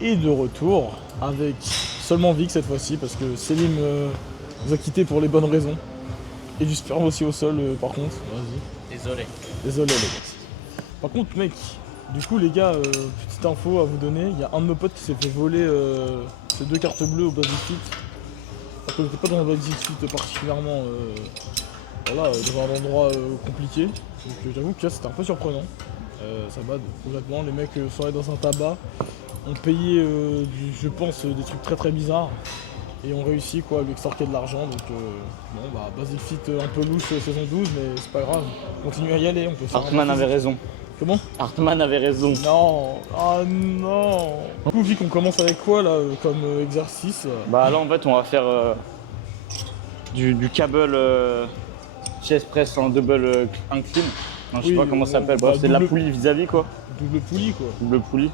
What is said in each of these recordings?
Et de retour avec seulement Vic cette fois-ci parce que Selim nous a quittés pour les bonnes raisons. Et du sperme aussi au sol par contre. Vas-y. Désolé. Désolé les gars. Par contre mec, du coup les gars, petite info à vous donner, il y a un de nos potes qui s'est fait voler ses 2 cartes bleues au Basic Fit. Alors qu'on n'était pas dans un Basic Fit particulièrement voilà, dans un endroit compliqué. Donc j'avoue que c'était un peu surprenant. Ça m'a complètement, les mecs sont allés dans un tabac, ont payé je pense des trucs très très bizarres et ont réussi quoi à lui extorquer de l'argent. Donc bon bah Basic Fit un peu louche saison 12 mais c'est pas grave, on continue à y aller, on peut faire. Hartmann avait raison. Comment? Hartmann avait raison. Non. Oh non. Du coup vu qu'on commence avec quoi là comme exercice Bah là en fait on va faire du cable chest press en double incline. Non, je sais Oui, pas comment ça s'appelle, bah, c'est de la double- poulie vis-à-vis quoi. double poulie quoi. Double poulie,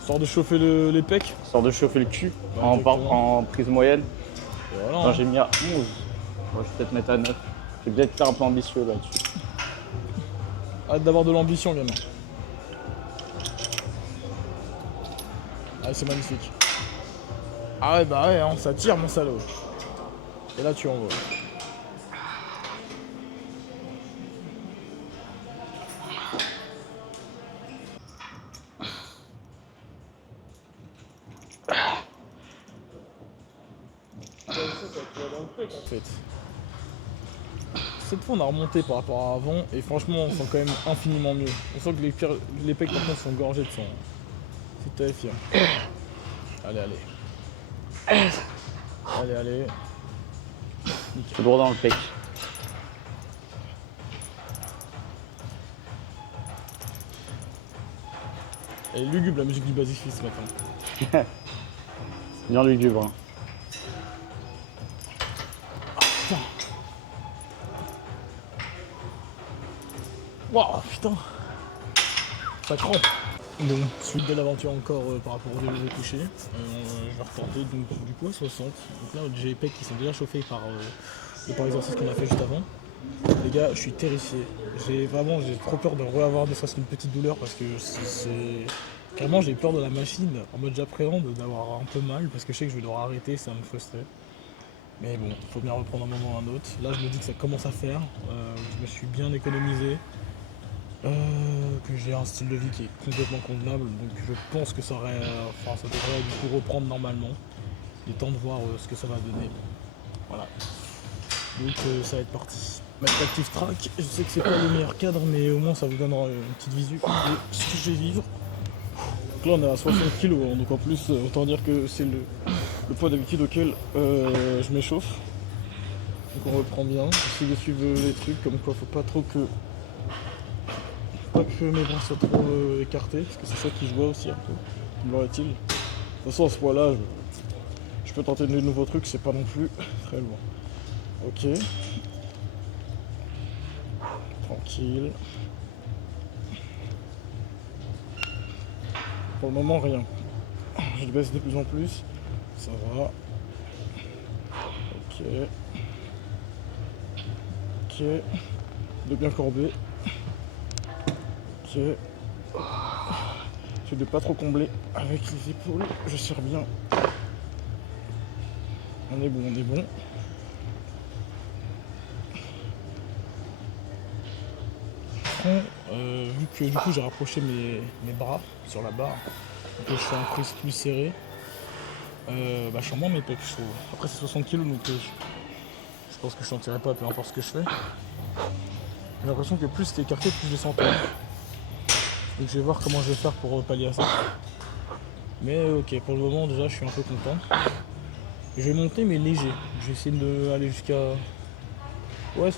Histoire de chauffer les pecs. histoire de chauffer le cul Bah, exactement. en prise moyenne. Et voilà, Non, hein. j'ai mis à 11. Moi, je vais peut-être mettre à 9. Je vais peut-être faire un peu ambitieux là-dessus. Hâte d'avoir de l'ambition gamin. Ah c'est magnifique. Ah ouais bah ouais hein, ça tire mon salaud. Et là tu envoies. En fait. Cette fois on a remonté par rapport à avant et franchement on sent quand même infiniment mieux. On sent que les pecs par contre sont gorgés de sang. C'est terrifiant. Allez allez. Allez allez. C'est lourd dans le pec. Elle est lugubre la musique du Basic Fit ce matin. Bien lugubre. Hein. Waouh putain. Ça crampe. Bon, suite de l'aventure encore par rapport au développé couché. Je vais retenter donc, du coup à 60. Donc là j'ai les pecs qui sont déjà chauffés par l'exercice qu'on a fait juste avant. Les gars, je suis terrifié. J'ai trop peur de re-avoir ne serait-ce qu'une petite douleur parce que c'est. Clairement j'ai peur de la machine en mode j'appréhende d'avoir un peu mal parce que je sais que je vais devoir arrêter, ça me frustrait. Mais bon, il faut bien reprendre un moment ou un autre. Là je me dis que ça commence à faire. Je me suis bien économisé. Que j'ai un style de vie qui est complètement convenable, donc je pense que ça devrait du coup reprendre normalement. Il est temps de voir ce que ça va donner. Voilà. Donc ça va être parti. Mettre l'active track, je sais que c'est pas le meilleur cadre, mais au moins ça vous donnera une petite visu de ce que je vais vivre. Donc là on est à 60 kg, donc en plus autant dire que c'est le poids d'habitude auquel je m'échauffe. Donc on reprend bien, j'essaie de suivre les trucs, comme quoi faut pas trop que mes bras soient trop écartés, parce que c'est ça qui se voit aussi un peu, semblerait-il. De toute façon, à ce poids-là, je peux tenter de nouveaux trucs, c'est pas non plus très lourd. Ok. Tranquille. Pour le moment, rien. Je baisse de plus en plus. Ça va. Ok. Ok. De bien courber. Ok. J'essaie de pas trop combler avec les épaules. Je serre bien. On est bon, on est bon. Vu que du coup j'ai rapproché mes bras sur la barre, donc je fais un prise plus serré, je sens moins mes pecs je trouve. Après c'est 60 kg donc je pense que je sentirai pas peu importe ce que je fais. J'ai l'impression que plus c'est écarté plus je les sens pas. Donc je vais voir comment je vais faire pour pallier à ça. Mais ok, pour le moment déjà je suis un peu content. Je vais monter mais léger. Je vais essayer d'aller jusqu'à 70-80.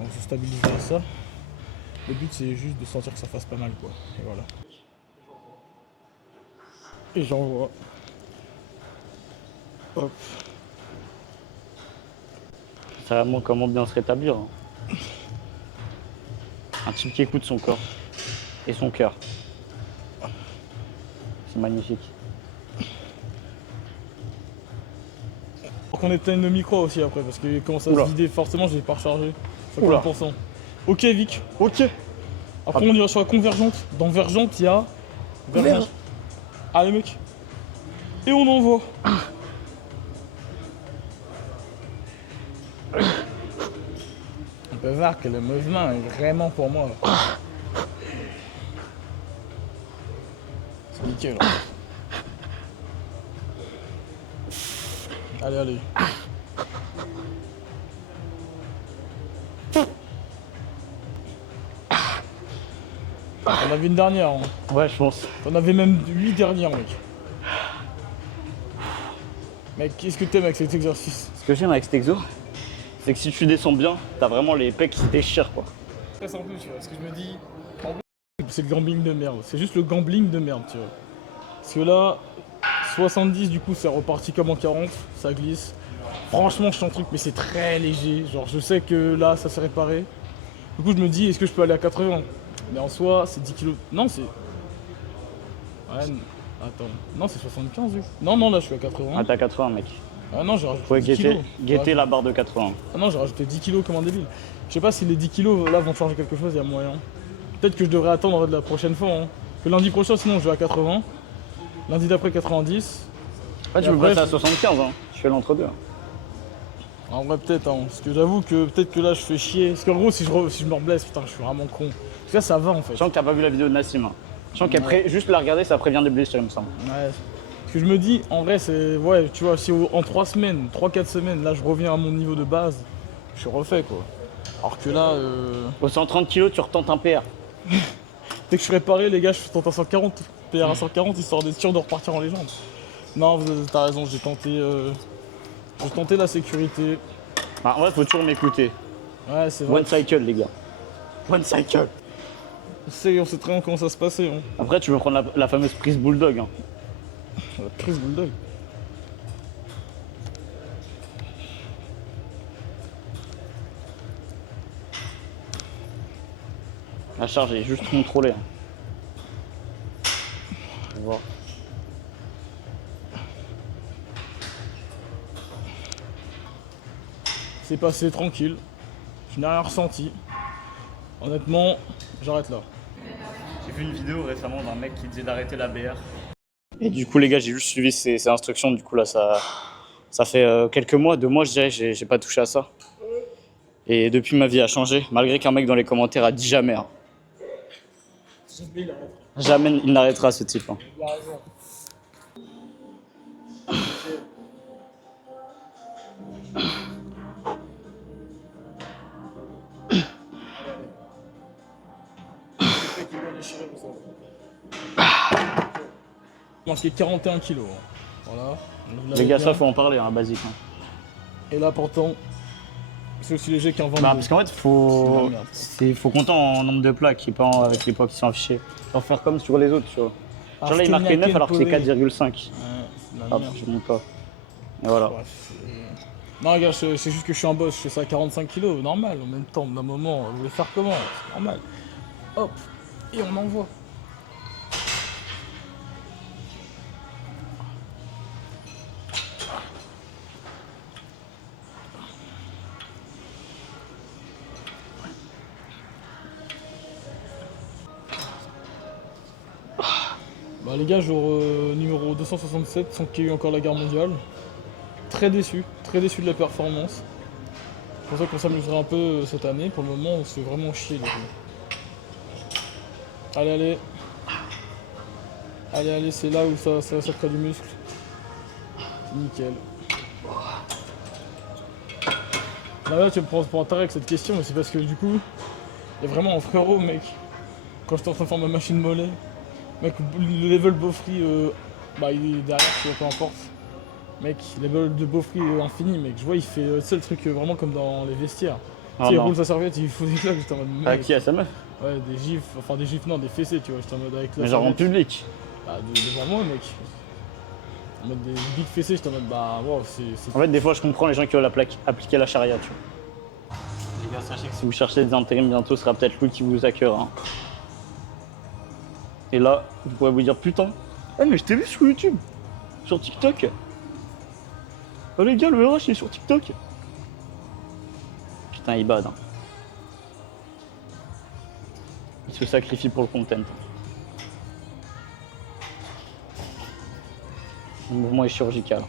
On se stabiliser à ça. Le but c'est juste de sentir que ça fasse pas mal quoi. Et voilà. Et j'envoie. Hop. Ça montre comment bien se rétablir. Hein. Un type qui écoute son corps et son cœur. C'est magnifique. Faut qu'on éteigne le micro aussi après parce qu'il commence à Oula. se vider. Forcément je l'ai pas rechargé. Oula. 50%. Ok Vic, ok. Après on ira sur la convergente. Dans Vergente il y a. Allez mec. Et on envoie. On peut voir que le mouvement est vraiment pour moi. C'est nickel. Allez, allez. T'en avais une dernière. Hein. Ouais, je pense. T'en avais même 8 dernières, mec. Mec, qu'est-ce que t'aimes avec cet exercice? Ce que j'aime avec cet exo, c'est que si tu descends bien, t'as vraiment les pecs qui se déchirent quoi. C'est en plus, tu vois, ce que je me dis, en vrai, c'est le gambling de merde. C'est juste le gambling de merde, tu vois. Parce que là, 70 du coup, c'est reparti comme en 40, ça glisse. Franchement, je sens le truc, mais c'est très léger. Genre, je sais que là, ça s'est réparé. Du coup, je me dis, est-ce que je peux aller à 80? Mais en soi, c'est 10 kilos. Non, c'est. Ouais, attends. Non, c'est 75, vu. Non, non, là, je suis à 80. Ah, t'as 80 mec. Ah non, j'ai rajouté Faut 10 kilos. guetter Ouais. la barre de 80. Ah non, j'ai rajouté 10 kilos comme un débile. Je sais pas si les 10 kilos là vont changer quelque chose, il y a moyen. Peut-être que je devrais attendre de la prochaine fois. Hein. Que lundi prochain, sinon je vais à 80. Lundi d'après 90. Ah, tu Et peux après, passer à 75, hein. Je fais l'entre-deux. En vrai, peut-être. Hein. Parce que j'avoue que peut-être que là je fais chier. Parce qu'en gros, si je me reblesse, putain, je suis vraiment con. Parce que là, ça va en fait. Je sens que t'as pas vu la vidéo de Nassim. Hein. Je sens qu'après, juste la regarder, ça prévient des blessures, il me semble. Ouais. Parce que je me dis, en vrai, c'est. Ouais, tu vois, si en 3 semaines, 3-4 semaines, là je reviens à mon niveau de base, je suis refait quoi. Alors que là. Au 130 kg, tu retentes un PR. Dès que je suis réparé, les gars, je tente à 140, PR à 140, histoire d'être sûr de repartir en légende. Non, t'as raison, j'ai tenté la sécurité. Bah, en vrai, faut toujours m'écouter. Ouais, c'est vrai. One cycle, les gars. One cycle. On sait très bien comment ça se passait. Hein. Après, tu veux prendre la fameuse prise bulldog. Hein. La prise bulldog. La charge est juste contrôlée. Hein. On va voir. C'est passé tranquille. Je n'ai rien ressenti. Honnêtement, j'arrête là. J'ai vu une vidéo récemment d'un mec qui disait d'arrêter la BR. Et du coup, les gars, j'ai juste suivi ses instructions. Du coup, là, ça fait quelques mois, 2 mois, je dirais, j'ai pas touché à ça. Et depuis, ma vie a changé, malgré qu'un mec dans les commentaires a dit jamais. Hein. Jamais il n'arrêtera ce type. Hein. Il a raison. Il manquait 41 kilos. Hein. Voilà. Les gars, ça, faut en parler, hein, basique. Hein. Et là, pourtant, c'est aussi léger qu'un 22. Bah, parce qu'en fait, faut compter en nombre de plaques et pas avec les poids qui sont affichés. Faut faire comme sur les autres, tu vois. Genre là, il marquait 9 alors que c'est 4,5. Ouais, c'est de la Hop, merde. je monte pas. Et voilà. Bref, non, gars, c'est juste que je suis un boss, je fais ça à 45 kilos, normal, en même temps, d'un moment, je vais faire comment? C'est normal. Hop, et on envoie. Bah les gars, jour numéro 267, sans qu'il y ait eu encore la guerre mondiale. Très déçu de la performance. C'est pour ça qu'on s'amusera un peu cette année. Pour le moment, on se fait vraiment chier. Les gars. Allez, allez. Allez, allez, c'est là où ça crée du muscle. C'est nickel. Bah là, tu me prends pour un taré avec cette question, mais c'est parce que du coup, il y a vraiment un frérot, mec. Quand j'étais en train de faire ma machine mollet, mec, le level Beaufry, bah il est derrière, tu vois, peu importe. Mec, level de Beaufry infini, mec. Je vois, il fait c'est le truc vraiment comme dans les vestiaires. Ah Tu sais, il non. roule sa serviette, il fout des claques, j'étais en mode. À Mec. qui, à sa meuf? Ouais, des gifs, enfin des gifs, non, des fessées, tu vois, j'étais en mode avec la Mais genre en serviette. public. Bah, devant moi, mec. En mode des big fessées, j'étais en mode, bah, wow, c'est. En fait, des fois, je comprends les gens qui veulent appliquer la charia, tu vois. Les gars, sachez que si vous cherchez des intérims, bientôt, ce sera peut-être lui qui vous accueillera. Hein. Et là, vous pourrez vous dire, putain, eh, mais je t'ai vu sur YouTube, sur TikTok. Oh les gars, le RH il est sur TikTok. Putain, il bad. Hein. Il se sacrifie pour le content. Le mouvement est chirurgical.